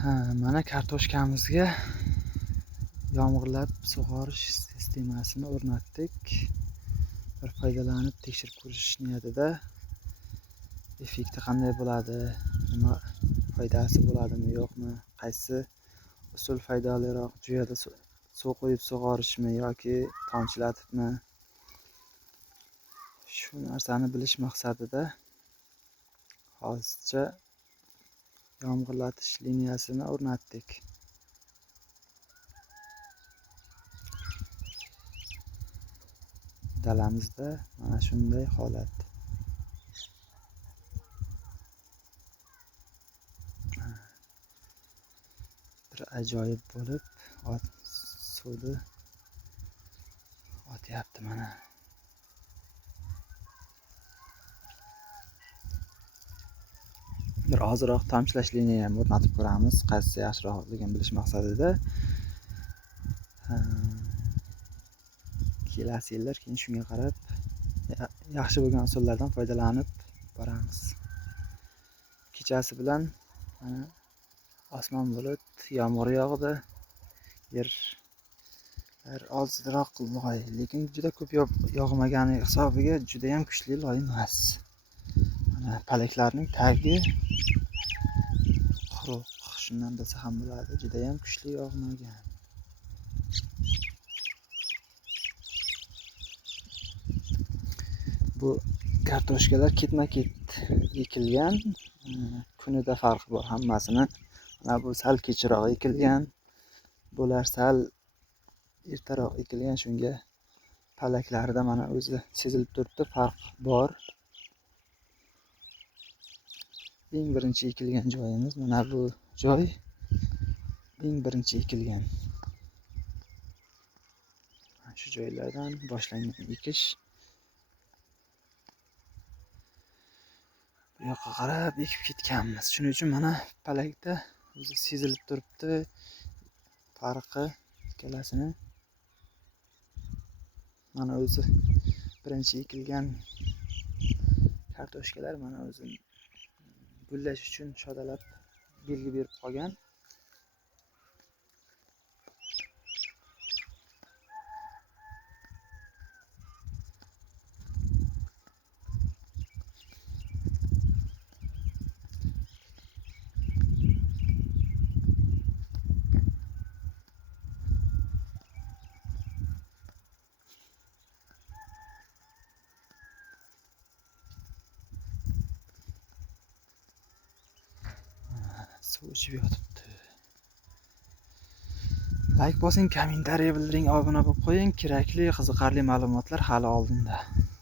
Mana kartoshkamizga yomg'irlab sug'orish sistemasini o'rnatdik. Bir foydalanib tekshirib ko'rish niyatida effekti qanday bo'ladi, nima foydasi bo'ladimi yo'qmi, qaysi usul foydaliroq, jo'yada suv qo'yib sug'orishmi yoki tomchilatibmi, shu narsani bilish maqsadida hozircha yomg'irlatish liniyasini o'rnatdik. Dalamizda mana shunday holat. Bir ajoyib bo'lib suvni otyapti mana. Bir ozroq tomchilash liniyasi ham o'rnatib ko'ramiz, qaysi yaxshiroqligini bilish maqsadida. Kelasi yillar keyin shunga qarab yaxshi bo'lgan usullardan foydalanib boramiz. Kechasi bilan mana osmon bulut, yomg'ir yog'di. Yerlar ozroq loy, lekin juda ko'p yog'magani hisobiga juda ham kuchli loy emas. Mana palaklarning tagi quruq, shundan bilsa ham bo'ladi, juda ham kuchli yog'magan. Bu kartoshkalar ketma-ket ekilgan, kunida farqi bor hammasini. Mana bu sal kechroq ekilgan, bular sal ertaroq ekilgan, shunga palaklarida mana o'zi sezilib turibdi, farq bor. Eng birinchi ekilgan joyimiz mana bu joy, eng birinchi ekilgan. Shu joylardan boshlangan ekish. Bu yoqqa qarab ekib ketganmiz. Shuning uchun mana palakda o'zi sezilib turibdi farqi ikkalasini. Mana o'zi birinchi ekilgan kartoshkalar mana o'zi gullash uchun shodalab belgi berib qolgan. Suv ichib yotibdi. Like bosing, kommentariy bildiring, obuna bo'lib qo'ying. Kerakli, qiziqarli ma'lumotlar hali oldinda.